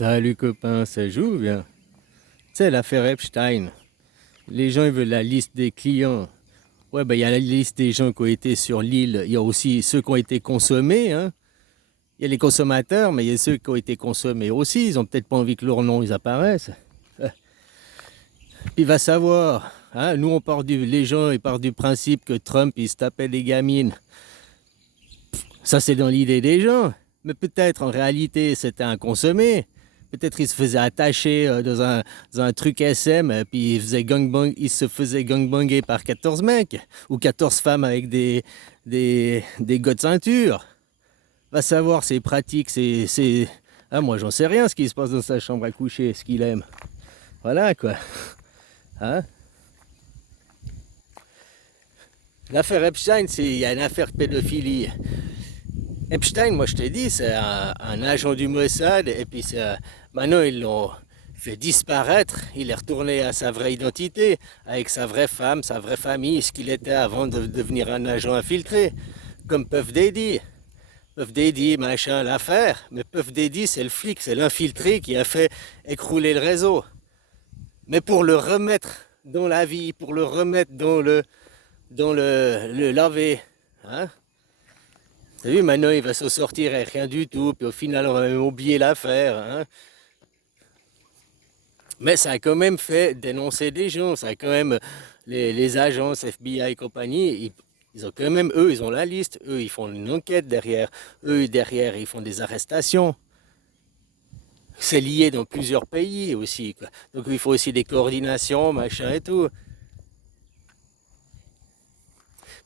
Salut copain, ça joue bien. Tu sais, l'affaire Epstein, les gens ils veulent la liste des clients. Ouais, ben il y a la liste des gens qui ont été sur l'île, il y a aussi ceux qui ont été consommés, hein. Il y a les consommateurs, mais il y a ceux qui ont été consommés aussi, ils ont peut-être pas envie que leur nom ils apparaissent. Puis va savoir, hein, nous les gens ils partent du principe que Trump il se tapait des gamines. Ça c'est dans l'idée des gens, mais peut-être en réalité c'était un consommé. Peut-être il se faisait attacher dans un truc SM, puis il se faisait gangbanger par 14 mecs, ou 14 femmes avec des gars de ceinture. Va savoir, c'est pratique, Ah, moi j'en sais rien ce qui se passe dans sa chambre à coucher, ce qu'il aime. Voilà quoi. Hein. L'affaire Epstein, il y a une affaire de pédophilie. Epstein, moi je te dis, c'est un agent du Mossad, et puis maintenant ils l'ont fait disparaître, il est retourné à sa vraie identité, avec sa vraie femme, sa vraie famille, ce qu'il était avant de devenir un agent infiltré, comme Puff Daddy. Puff Daddy, machin, l'affaire, mais Puff Daddy c'est le flic, c'est l'infiltré qui a fait écrouler le réseau. Mais pour le remettre dans la vie, pour le remettre dans le laver, hein. T'as vu, maintenant il va s'en sortir avec rien du tout, puis au final on va même oublier l'affaire, hein. Mais ça a quand même fait dénoncer des gens, ça a quand même, les agences FBI et compagnie, ils ont quand même, eux, ils ont la liste, eux, ils font une enquête derrière, eux, derrière, ils font des arrestations. C'est lié dans plusieurs pays aussi, quoi. Donc il faut aussi des coordinations, machin et tout.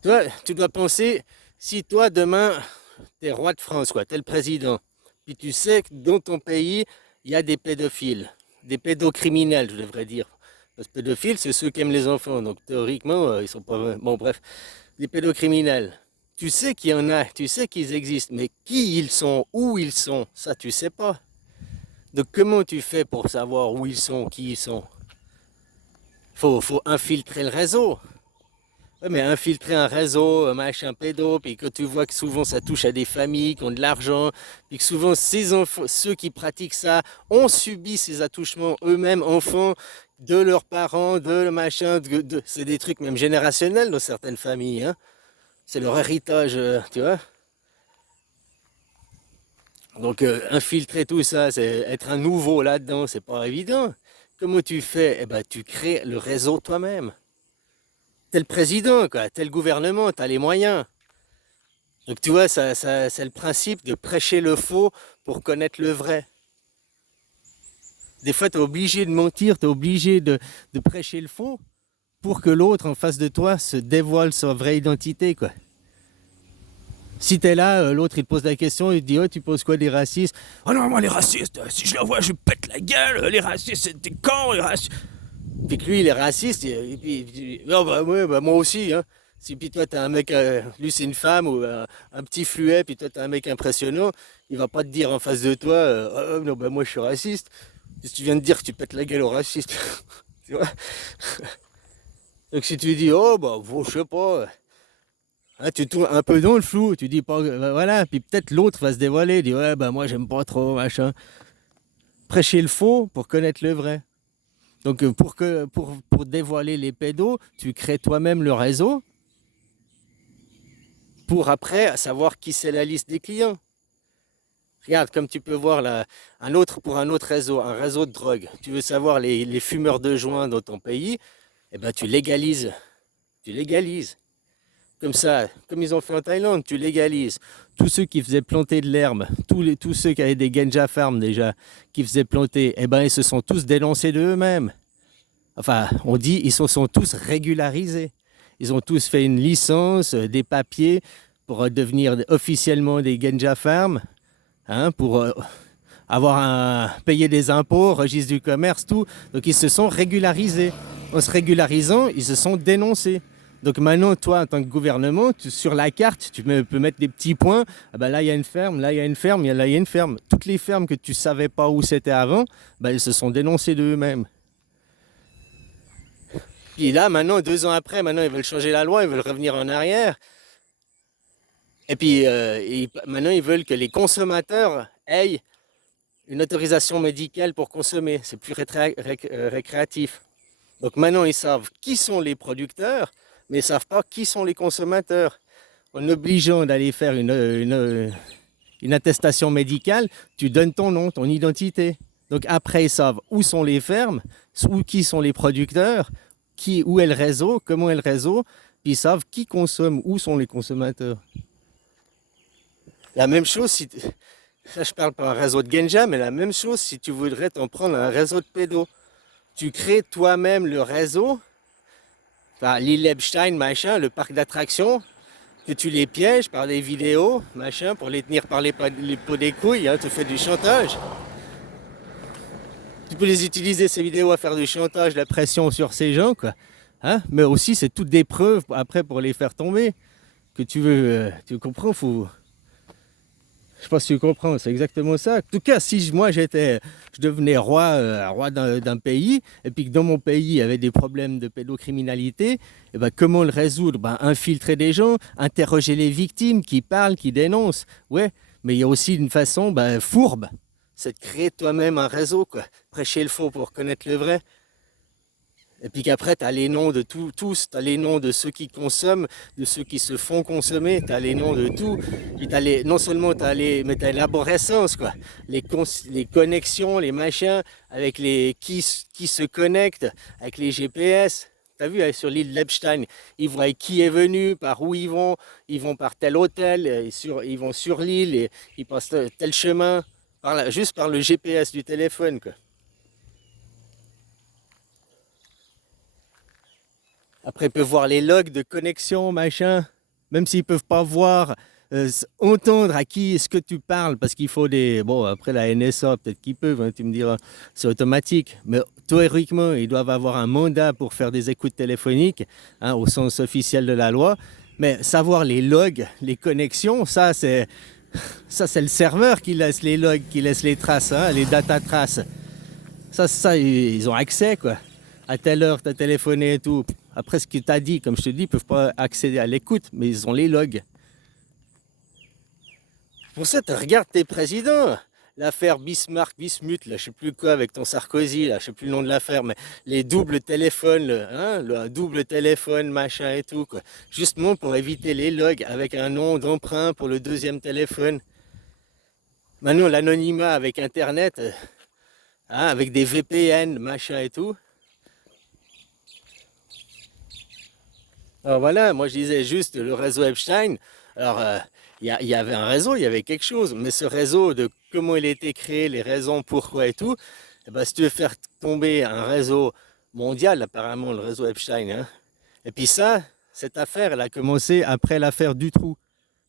Toi, tu dois penser, si toi demain, t'es roi de France, quoi, t'es le président, puis tu sais que dans ton pays, il y a des pédophiles, des pédocriminels, je devrais dire. Parce que pédophiles, c'est ceux qui aiment les enfants, donc théoriquement, ils sont pas... Bon, bref, des pédocriminels. Tu sais qu'il y en a, tu sais qu'ils existent, mais qui ils sont, où ils sont, ça tu sais pas. Donc comment tu fais pour savoir où ils sont, qui ils sont? Faut infiltrer le réseau. Ouais, mais infiltrer un réseau, machin pédo, puis que tu vois que souvent ça touche à des familles qui ont de l'argent, puis que souvent ces enfants, ceux qui pratiquent ça ont subi ces attouchements eux-mêmes, enfants, de leurs parents, de machin, c'est des trucs même générationnels dans certaines familles, hein. C'est leur héritage, tu vois. Donc infiltrer tout ça, c'est être un nouveau là-dedans, c'est pas évident. Comment tu fais? Eh ben tu crées le réseau toi-même. T'es le président, quoi, t'es le gouvernement, t'as les moyens. Donc tu vois, c'est le principe de prêcher le faux pour connaître le vrai. Des fois, tu es obligé de mentir, tu es obligé de prêcher le faux pour que l'autre en face de toi se dévoile sa vraie identité, quoi. Si t'es là, l'autre il te pose la question, il te dit: oh, tu poses quoi des racistes? Oh non, moi les racistes, si je les vois, je pète la gueule, les racistes, c'est des cons, les racistes. Puis que lui, il est raciste, et puis il dit: non, bah, ouais, bah, moi aussi, hein. Si puis toi, t'as un mec, lui c'est une femme ou un petit fluet, puis toi, t'as un mec impressionnant, il va pas te dire en face de toi: oh, non, bah, moi je suis raciste. Si tu viens de dire que tu pètes la gueule aux racistes, tu vois. Donc si tu dis: oh, bah, je sais pas. Hein, tu tournes un peu dans le flou, tu dis pas, voilà, puis peut-être l'autre va se dévoiler, dit: ouais, bah moi j'aime pas trop, machin. Prêcher le faux pour connaître le vrai. Donc pour dévoiler les pédos, tu crées toi-même le réseau pour après savoir qui c'est la liste des clients. Regarde, comme tu peux voir là, pour un autre réseau, un réseau de drogue. Tu veux savoir les fumeurs de joint dans ton pays, eh ben tu légalises. Tu légalises. Comme ça, comme ils ont fait en Thaïlande, tu légalises. Tous ceux qui faisaient planter de l'herbe, tous ceux qui avaient des ganja farms déjà, qui faisaient planter, eh ben ils se sont tous dénoncés de eux-mêmes. Enfin, on dit ils se sont tous régularisés. Ils ont tous fait une licence, des papiers pour devenir officiellement des ganja farms, hein, pour payer des impôts, registre du commerce, tout. Donc ils se sont régularisés. En se régularisant, ils se sont dénoncés. Donc maintenant, toi, en tant que gouvernement, sur la carte, peux mettre des petits points. Ah ben là, il y a une ferme, là, il y a une ferme, là, il y a une ferme. Toutes les fermes que tu ne savais pas où c'était avant, ben, elles se sont dénoncées d'eux-mêmes. Puis là, maintenant, 2 ans après, maintenant, ils veulent changer la loi, ils veulent revenir en arrière. Et puis, maintenant, ils veulent que les consommateurs aient une autorisation médicale pour consommer. C'est plus récréatif. Donc maintenant, ils savent qui sont les producteurs, mais ils ne savent pas qui sont les consommateurs. En obligeant d'aller faire une attestation médicale, tu donnes ton nom, ton identité. Donc après, ils savent où sont les fermes, qui sont les producteurs, où est le réseau, comment est le réseau, puis ils savent qui consomme, où sont les consommateurs. La même chose, si ça je parle pas un réseau de Genja, mais la même chose si tu voudrais t'en prendre un réseau de pédos. Tu crées toi-même le réseau, enfin, l'île Epstein, machin, le parc d'attractions, que tu les pièges par des vidéos, machin, pour les tenir par les peaux des couilles, hein, tu fais du chantage. Tu peux les utiliser, ces vidéos, à faire du chantage, de la pression sur ces gens, quoi. Hein? Mais aussi, c'est toutes des preuves après pour les faire tomber. Que tu veux, tu comprends, faut... Je sais pas si tu comprends, c'est exactement ça. En tout cas, si moi je devenais roi d'un pays, et puis que dans mon pays il y avait des problèmes de pédocriminalité, et ben comment le résoudre? Ben, infiltrer des gens, interroger les victimes qui parlent, qui dénoncent. Ouais, mais il y a aussi une façon fourbe, c'est de créer toi-même un réseau, quoi. Prêcher le faux pour connaître le vrai. Et puis qu'après, tu as les noms de tous, tu as les noms de ceux qui consomment, de ceux qui se font consommer, tu as les noms de tout. Puis non seulement tu as mais tu as l'arborescence, quoi. Les connexions, les machins, avec qui se connectent, avec les GPS. Tu as vu, sur l'île d'Epstein, ils voient qui est venu, par où ils vont par tel hôtel, ils vont sur l'île, et ils passent tel chemin, juste par le GPS du téléphone, quoi. Après, ils peuvent voir les logs de connexion, machin. Même s'ils ne peuvent pas voir, entendre à qui est-ce que tu parles, parce qu'il faut des... Bon, après la NSA, peut-être qu'ils peuvent, hein, tu me diras, c'est automatique. Mais théoriquement, ils doivent avoir un mandat pour faire des écoutes téléphoniques, hein, au sens officiel de la loi. Mais savoir les logs, les connexions, ça c'est le serveur qui laisse les logs, qui laisse les traces, hein, les data traces. Ça, ils ont accès, quoi. À telle heure, tu as téléphoné et tout. Après, ce que tu as dit, comme je te dis, ils ne peuvent pas accéder à l'écoute, mais ils ont les logs. Pour ça, tu regardes tes présidents. L'affaire Bismuth, là, je sais plus quoi, avec ton Sarkozy, là, je sais plus le nom de l'affaire, mais les doubles téléphones, le double téléphone, machin et tout, quoi. Justement pour éviter les logs avec un nom d'emprunt pour le deuxième téléphone. Maintenant, l'anonymat avec Internet, avec des VPN, machin et tout. Alors voilà, moi je disais juste le réseau Epstein. Alors y avait un réseau, il y avait quelque chose, mais ce réseau, de comment il a été créé, les raisons, pourquoi et tout, eh ben, si tu veux faire tomber un réseau mondial, apparemment le réseau Epstein, hein, et puis ça, cette affaire, elle a commencé après l'affaire Dutroux.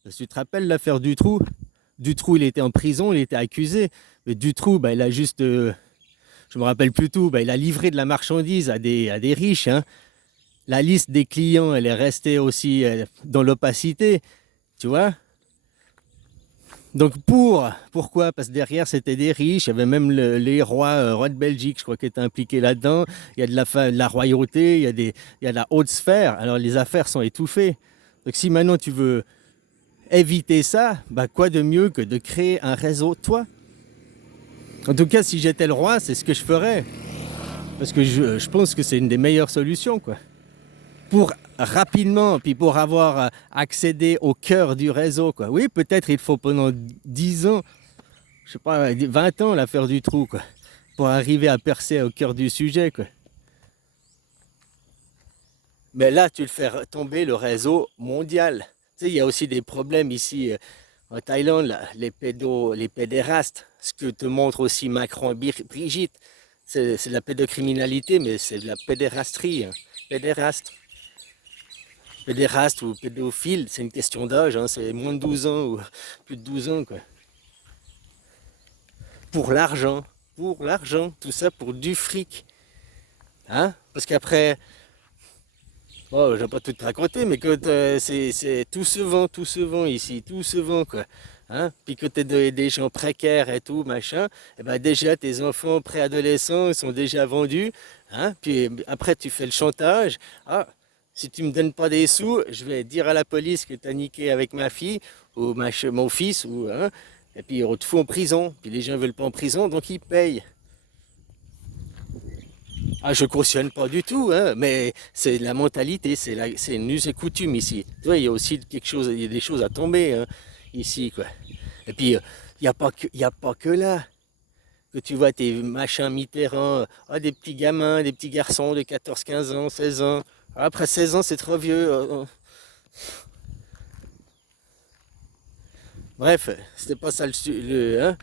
Si tu te rappelles l'affaire Dutroux, Dutroux il était en prison, il était accusé, mais Dutroux, il a juste, je me rappelle plus tout, il a livré de la marchandise à des riches, hein. La liste des clients, elle est restée aussi dans l'opacité, tu vois. Donc pourquoi? Parce que derrière, c'était des riches, il y avait même les rois de Belgique, je crois, qui étaient impliqués là-dedans. Il y a de la royauté, il y a de la haute sphère. Alors les affaires sont étouffées. Donc si maintenant tu veux éviter ça, quoi de mieux que de créer un réseau, toi? En tout cas, si j'étais le roi, c'est ce que je ferais. Parce que je pense que c'est une des meilleures solutions, quoi. Pour rapidement, puis pour avoir accédé au cœur du réseau, quoi. Oui, peut-être il faut pendant 10 ans, je sais pas, 20 ans l'affaire du trou, quoi, pour arriver à percer au cœur du sujet, quoi. Mais là, tu le fais tomber le réseau mondial. Tu sais, il y a aussi des problèmes ici en Thaïlande, là, les pédérastes, ce que te montre aussi Macron et Brigitte. C'est de la pédocriminalité, mais c'est de la pédérastrie, hein. Pédéraste. Pédéraste ou pédophile, c'est une question d'âge, hein, c'est moins de 12 ans ou plus de 12 ans, quoi. Pour l'argent, tout ça pour du fric. Hein? Parce qu'après, oh, je vais pas tout te raconter, mais que c'est tout se vend ici, tout se vend, quoi. Hein? Puis que tu es des gens précaires et tout, machin, et ben déjà tes enfants préadolescents sont déjà vendus. Hein? Puis après tu fais le chantage. Ah, si tu me donnes pas des sous, je vais dire à la police que tu as niqué avec ma fille ou mon fils, ou, hein? Et puis on te fout en prison. Puis les gens ne veulent pas en prison, donc ils payent. Ah, je cautionne pas du tout, hein, mais c'est la mentalité, c'est une use et coutume ici. Tu vois, il y a aussi quelque chose, il y a des choses à tomber, hein, ici, quoi. Et puis, il y a pas que là que tu vois tes machins Mitterrand, ah, des petits gamins, des petits garçons de 14, 15 ans, 16 ans. Après 16 ans, c'est trop vieux. Bref, c'était pas ça hein.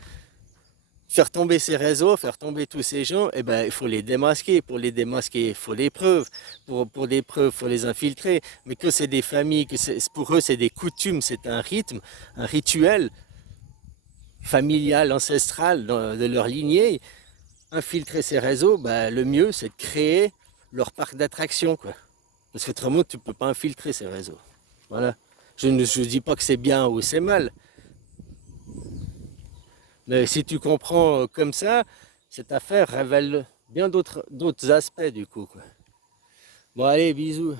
Faire tomber ces réseaux, faire tomber tous ces gens, eh ben, il faut les démasquer. Pour les démasquer, il faut des preuves. Pour des preuves, il faut les infiltrer. Mais que c'est des familles, pour eux, c'est des coutumes, c'est un rythme, un rituel familial, ancestral de leur lignée. Infiltrer ces réseaux, ben, le mieux, c'est de créer leur parc d'attraction, quoi. Parce qu'autrement, tu ne peux pas infiltrer ces réseaux. Voilà. Je ne dis pas que c'est bien ou c'est mal. Mais si tu comprends comme ça, cette affaire révèle bien d'autres aspects du coup, quoi. Bon, allez, bisous.